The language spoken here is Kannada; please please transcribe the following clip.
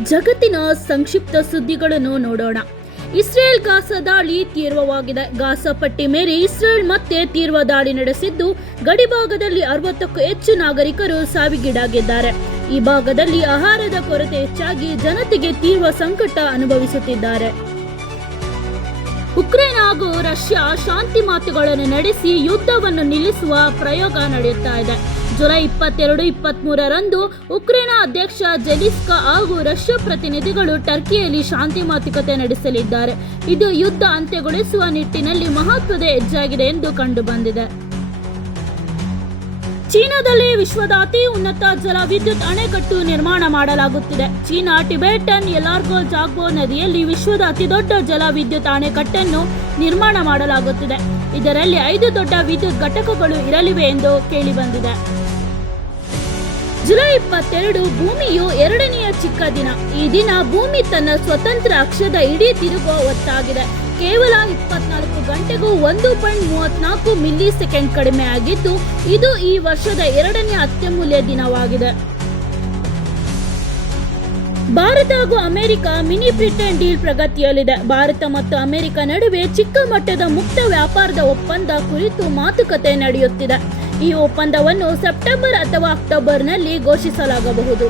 ಜಗತ್ತಿನ ಸಂಕ್ಷಿಪ್ತ ಸುದ್ದಿಗಳನ್ನು ನೋಡೋಣ. ಇಸ್ರೇಲ್ ಗಾಸಾ ದಾಳಿ ತೀವ್ರವಾಗಿದೆ. ಗಾಸಾ ಪಟ್ಟಿ ಮೇರೆ ಇಸ್ರೇಲ್ ಮತ್ತೆ ತೀವ್ರ ದಾಳಿ ನಡೆಸಿದ್ದು ಗಡಿಭಾಗದಲ್ಲಿ ಅರವತ್ತಕ್ಕೂ ಹೆಚ್ಚು ನಾಗರಿಕರು ಸಾವಿಗೀಡಾಗಿದ್ದಾರೆ. ಈ ಭಾಗದಲ್ಲಿ ಆಹಾರದ ಕೊರತೆ ಹೆಚ್ಚಾಗಿ ಜನತೆಗೆ ತೀವ್ರ ಸಂಕಟ ಅನುಭವಿಸುತ್ತಿದ್ದಾರೆ. ಉಕ್ರೇನ್ ಹಾಗೂ ರಷ್ಯಾ ಶಾಂತಿ ಮಾತುಗಳನ್ನು ನಡೆಸಿ ಯುದ್ಧವನ್ನು ನಿಲ್ಲಿಸುವ ಪ್ರಯೋಗ ನಡೆಯುತ್ತಾ ಇದೆ. ಜುಲೈ ಇಪ್ಪತ್ತೆರಡು ರಂದು ಉಕ್ರೇನ್ ಅಧ್ಯಕ್ಷ ಜೆಲಿಸ್ಕಾ ಹಾಗೂ ರಷ್ಯಾ ಪ್ರತಿನಿಧಿಗಳು ಟರ್ಕಿಯಲ್ಲಿ ಶಾಂತಿ ಮಾತುಕತೆ ನಡೆಸಲಿದ್ದಾರೆ. ಇದು ಯುದ್ಧ ಅಂತ್ಯಗೊಳಿಸುವ ನಿಟ್ಟಿನಲ್ಲಿ ಮಹತ್ವದ ಹೆಜ್ಜಾಗಿದೆ ಎಂದು ಕಂಡುಬಂದಿದೆ. ಚೀನಾದಲ್ಲಿ ವಿಶ್ವದ ಅತಿ ಉನ್ನತ ಜಲ ವಿದ್ಯುತ್ ಅಣೆಕಟ್ಟು ನಿರ್ಮಾಣ ಮಾಡಲಾಗುತ್ತಿದೆ. ಚೀನಾ, ಟಿಬೆಟನ್, ಎಲಾರ್ಗೋ, ಜಾಗ್ಬೋ ನದಿಯಲ್ಲಿ ವಿಶ್ವದ ಅತಿದೊಡ್ಡ ಜಲ ವಿದ್ಯುತ್ ಅಣೆಕಟ್ಟನ್ನು ನಿರ್ಮಾಣ ಮಾಡಲಾಗುತ್ತಿದೆ. ಇದರಲ್ಲಿ ಐದು ದೊಡ್ಡ ವಿದ್ಯುತ್ ಘಟಕಗಳು ಇರಲಿವೆ ಎಂದು ಕೇಳಿಬಂದಿದೆ. ಜುಲೈ ಇಪ್ಪತ್ತೆರಡು ಭೂಮಿಯು ಎರಡನೆಯ ಚಿಕ್ಕ ದಿನ. ಈ ದಿನ ಭೂಮಿ ತನ್ನ ಸ್ವತಂತ್ರ ಅಕ್ಷದ ಇಡೀ ತಿರುಗುವ ಹೊತ್ತಾಗಿದೆ. ಕೇವಲ ಇಪ್ಪತ್ನಾಲ್ಕು ಗಂಟೆಗೂ ಒಂದು ಪಾಯಿಂಟ್ ಮೂವತ್ನಾಲ್ಕು ಮಿಲಿ ಸೆಕೆಂಡ್ ಕಡಿಮೆ ಆಗಿದ್ದು, ಇದು ಈ ವರ್ಷದ ಎರಡನೇ ಅತ್ಯಮೂಲ್ಯ ದಿನವಾಗಿದೆ. ಭಾರತ ಹಾಗೂ ಅಮೆರಿಕ ಮಿನಿ ಬ್ರಿಟನ್ ಡೀಲ್ ಪ್ರಗತಿಯಲ್ಲಿದೆ. ಭಾರತ ಮತ್ತು ಅಮೆರಿಕ ನಡುವೆ ಚಿಕ್ಕ ಮಟ್ಟದ ಮುಕ್ತ ವ್ಯಾಪಾರದ ಒಪ್ಪಂದ ಕುರಿತು ಮಾತುಕತೆ ನಡೆಯುತ್ತಿದೆ. ಈ ಒಪ್ಪಂದವನ್ನು ಸೆಪ್ಟೆಂಬರ್ ಅಥವಾ ಅಕ್ಟೋಬರ್ನಲ್ಲಿ ಘೋಷಿಸಲಾಗಬಹುದು.